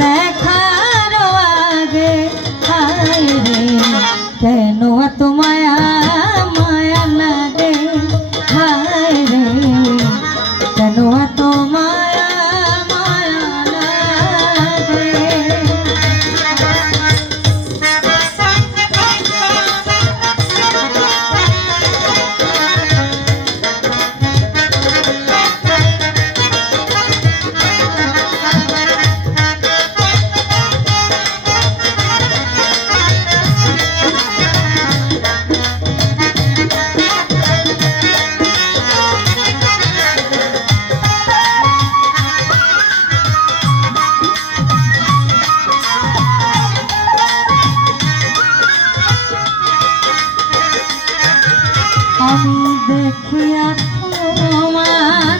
দেখার আগে হায় রে কেন এত মায়া মায়া লাগে হায় রে কেন এত মায়া মায়া লাগে আমি দেখিয়া তোমার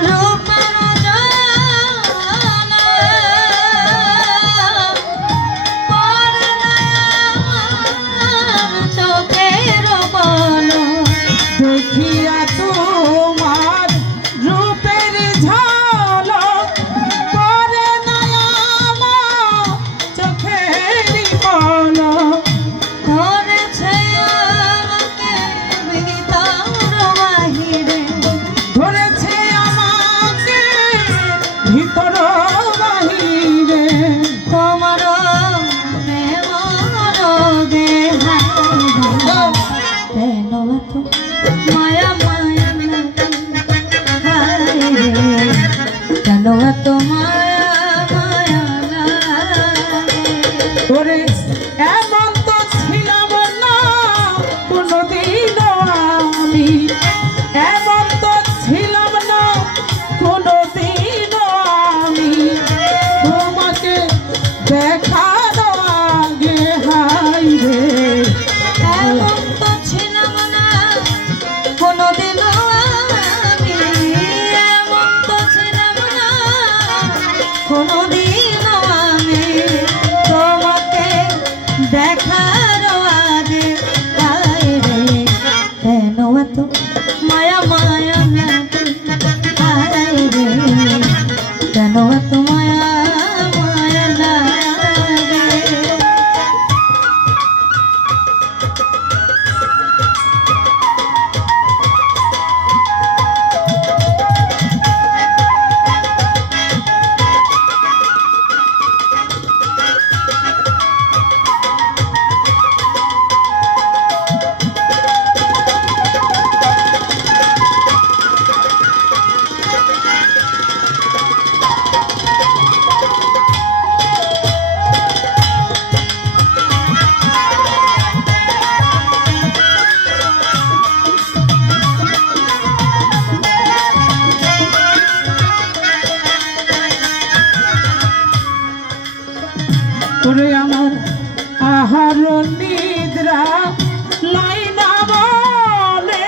রূপের জ্বালা পড়ে না আমার চোখের বলো দেখিয়া তোমার রূপের ঝলক পড়ে না আমার চোখের পলক ধরেছে আমাকে ভিতর বাহিরে ধরেছে আমাকে ভিতর বাহিরে তোমার প্রেম রোগে কেন এত মায়া মায়া লাগে হায় রে কেন এত মায়া মায়া লাগে ওরে এমন তো ছিলাম না কোনোদিন আমি এমন তো ছিলাম না কোনোদিন আমি তোমাকে দেখার আগে হাই রে এমন তো ছিলাম না কোনোদিনও আমি এমন তো ছিলাম না কোনোদিনও আমি তোমাকে দেখার আগে হায় রে কেন এত মায়া মায়া লাগে হায় রে কেন এত মায়া মায়া লাগে ওরে আমার আহার নিদ্রা লাইনা বলে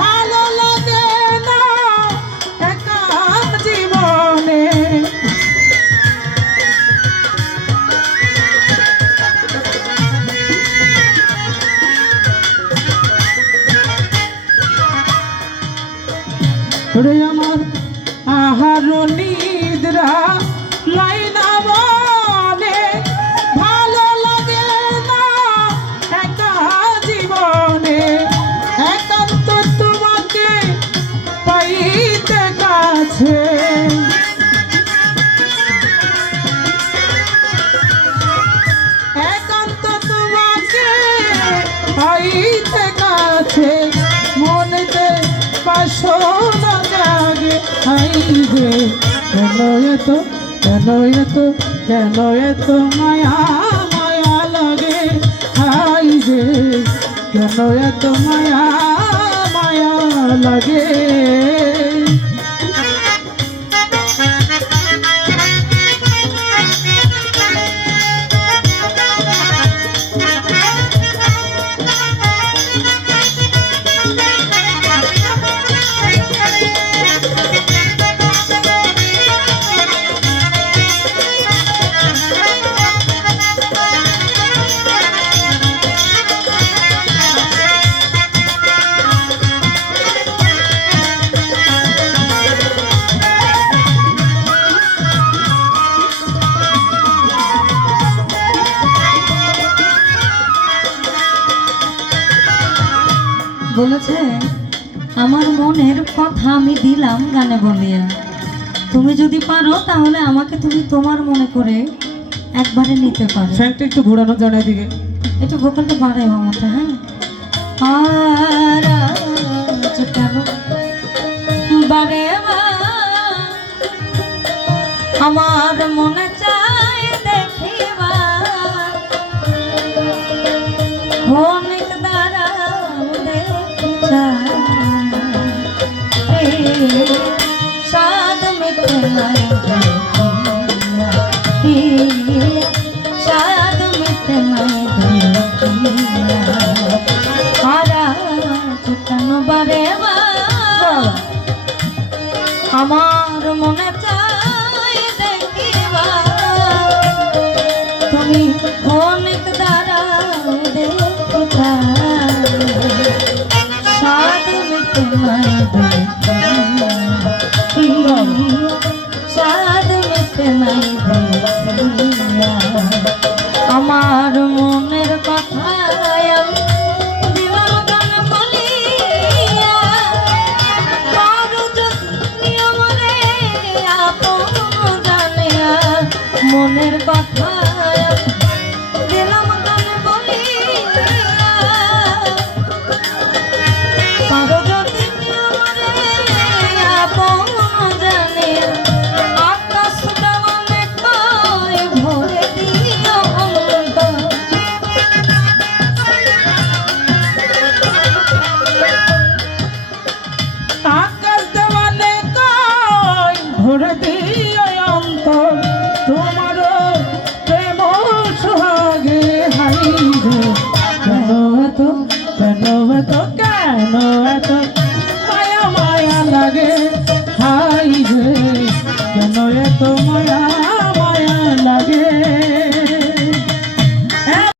ভালো লাগে না একা জীবনে ওরে আমার আহার নিদ্রা লাইনা বলে ভালো লাগে না একা জীবনে একান্ত তোমাকে পাইতে কাছে একান্ত তোমাকে পাইতে কাছে মনেতে বাসনা জাগে হাই রে কেন এত কেন এত মায়া মায়া লাগে হাই রে কেন এত মায়া মায়া লাগে বলেছে আমার মনের কথা আমি দিলাম গানে বলিয়া, তুমি যদি পারো তাহলে আমাকে তুমি তোমার মনে করে একবারে নিতে পারো। ফ্যানটা একটু ঘোরানো জানাই দিকে। একটু ভোকালটা বাড়াই মামাটা, হ্যাঁ। আর আজ কেন বারে আমার মনে চাই দেখিবা, অনেক দাঁড়াও দেখি চাই, সাদ মিটে নাই দেখিয়া, সাদ মিটে নাই দেখিয়া, আর আজ কেন বারে আমার মনে চাই দেখিবা, তুমি অনেক দাঁড়াও দেখি চাই, সাদ মিটে নাই দেখিয়া, সাদ মিটে নাই দেখিয়া, আমার মনের কথা আমি দিলাম গানে বলিয়া, কারো যদি আমারে আপন জানিয়া, মনের কথা দিলাম গানে বলিয়া, কারো যদি আমারে আপন জানিয়া, আকাশ দেওয়ালে কয় ভরে দিও অন্তর, আকাশ দেওয়ালে কয় ভরে দিও অন্তর, তোমার প্রেম সোহাগে হারিবে, কেন এত কেন এত কেন এত মায়া মায়া লাগে, হাই রে কেন এত